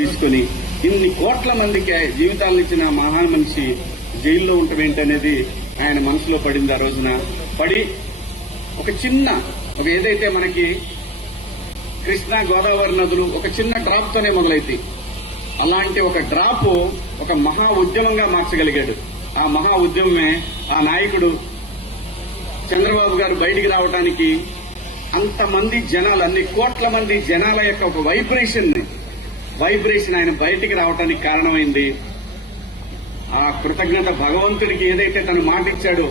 తీసుకొని ఇన్ని కోట్ల మందికి జీవితాలను ఇచ్చిన మహాన్ మనిషి జైల్లో ఉండటం ఏంటనేది ఆయన మనసులో పడింది. ఆ రోజున పడి ఒక ఏదైతే మనకి కృష్ణా గోదావరి నదులు ఒక చిన్న డ్రాప్ తోనే మొదలైతాయి, అలాంటి ఒక డ్రాప్ ఒక మహా ఉద్యమంగా మార్చగలిగాడు. ఆ మహా ఉద్యమమే ఆ నాయకుడు చంద్రబాబు గారు బయటికి రావడానికి అంతమంది జనాలు, అన్ని కోట్ల మంది జనాల యొక్క ఒక వైబ్రేషన్ ఆయన బయటికి రావడానికి కారణమైంది. ఆ కృతజ్ఞత భగవంతుడికి ఏదైతే తను మాట ఇచ్చాడో,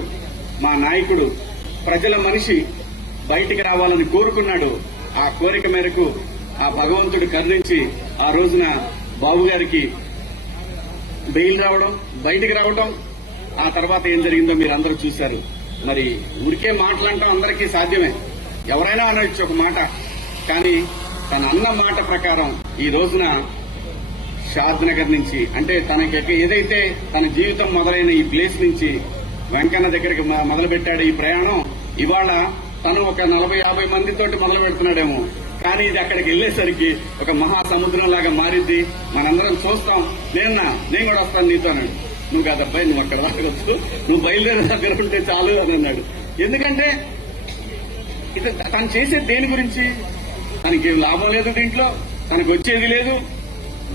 మా నాయకుడు ప్రజల మనిషి బయటికి రావాలని కోరుకున్నాడు. ఆ కోరిక మేరకు ఆ భగవంతుడు కరుణించి ఆ రోజున బాబు గారికి బెయిల్ రావడం, బయటికి రావడం, ఆ తర్వాత ఏం జరిగిందో మీరు అందరూ చూశారు. మరి ఊరికే మాట్లాడటం అందరికీ సాధ్యమే, ఎవరైనా అనొచ్చు ఒక మాట, కానీ తన అన్న మాట ప్రకారం ఈ రోజున షాద్ నగర్ నుంచి, అంటే తనకి ఏదైతే తన జీవితం మొదలైన ఈ ప్లేస్ నుంచి వెంకన్న దగ్గరికి మొదలుపెట్టాడు ఈ ప్రయాణం, ఇవాళ తను ఒక 40-50 మందితోటి మొదలు పెడుతున్నాడేమో, కానీ ఇది అక్కడికి వెళ్లేసరికి ఒక మహాసముద్రం లాగా మారిద్ది. మనందరం చూస్తాం. నేను కూడా వస్తాను నీతో అన్నాడు. నువ్వు కాదబ్బాయి, నువ్వు అక్కడ రావచ్చు, నువ్వు బయలుదేరే దగ్గర ఉంటే చాలు అని అన్నాడు. ఎందుకంటే ఇది తను చేసేది దేని గురించి? తనకి లాభం లేదు, దీంట్లో తనకు వచ్చేది లేదు.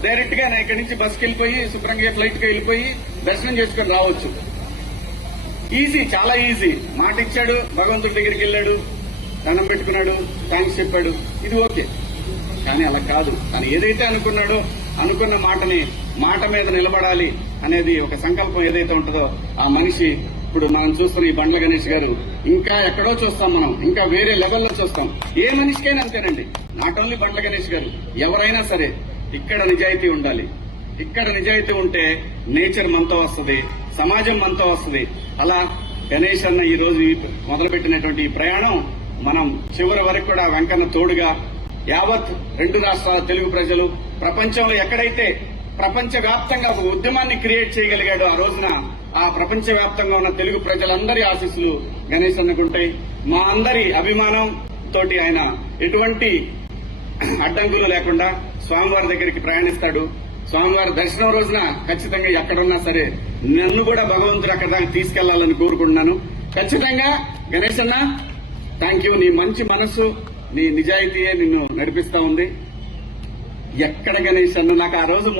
డైరెక్ట్ గా ఇక్కడి నుంచి బస్కి వెళ్ళిపోయి శుభ్రంగా ఫ్లైట్ కి వెళ్ళిపోయి దర్శనం చేసుకుని రావచ్చు. ఈజీ, చాలా ఈజీ. మాట ఇచ్చాడు, భగవంతుడి దగ్గరికి వెళ్ళాడు, దండం పెట్టుకున్నాడు, థ్యాంక్స్ చెప్పాడు, ఇది ఓకే. కానీ అలా కాదు. తను ఏదైతే అనుకున్నాడో అనుకున్న మాట మీద నిలబడాలి అనేది ఒక సంకల్పం ఏదైతే ఉంటుందో ఆ మనిషి ఇప్పుడు మనం చూస్తున్న ఈ బండ్ల గణేష్ గారు ఇంకా ఎక్కడో చూస్తాం, మనం ఇంకా వేరే లెవెల్లో చూస్తాం. ఏ మనిషికైనా అంతేనండి, నాట్ ఓన్లీ బండ్ల గణేష్ గారు, ఎవరైనా సరే ఇక్కడ నిజాయితీ ఉండాలి. ఇక్కడ నిజాయితీ ఉంటే నేచర్ మనతో వస్తుంది, సమాజం మనతో వస్తుంది. అలా గణేష్ అన్న ఈ రోజు మొదలుపెట్టినటువంటి ఈ ప్రయాణం మనం చివరి వరకు కూడా వెంకన్న తోడుగా యావత్ 2 రాష్ట్రాల తెలుగు ప్రజలు ప్రపంచంలో ఎక్కడైతే ప్రపంచవ్యాప్తంగా ఒక ఉద్యమాన్ని క్రియేట్ చేయగలిగాడు ఆ రోజున, ఆ ప్రపంచవ్యాప్తంగా ఉన్న తెలుగు ప్రజలందరి ఆశీస్సులు గణేష్ అన్నకుంటాయి. మా అందరి అభిమానం తోటి ఆయన ఎటువంటి అడ్డంకులు లేకుండా స్వామివారి దగ్గరికి ప్రయాణిస్తాడు. స్వామివారి దర్శనం రోజున ఖచ్చితంగా ఎక్కడున్నా సరే నన్ను కూడా భగవంతుడు అక్కడ దాకా తీసుకెళ్లాలని కోరుకుంటున్నాను. ఖచ్చితంగా గణేష్ అన్న, థ్యాంక్ యూ. నీ మంచి మనసు, నీ నిజాయితీయే నిన్ను నడిపిస్తా ఉంది. ఎక్కడ గణేష్ అన్న, నాకు ఆ రోజు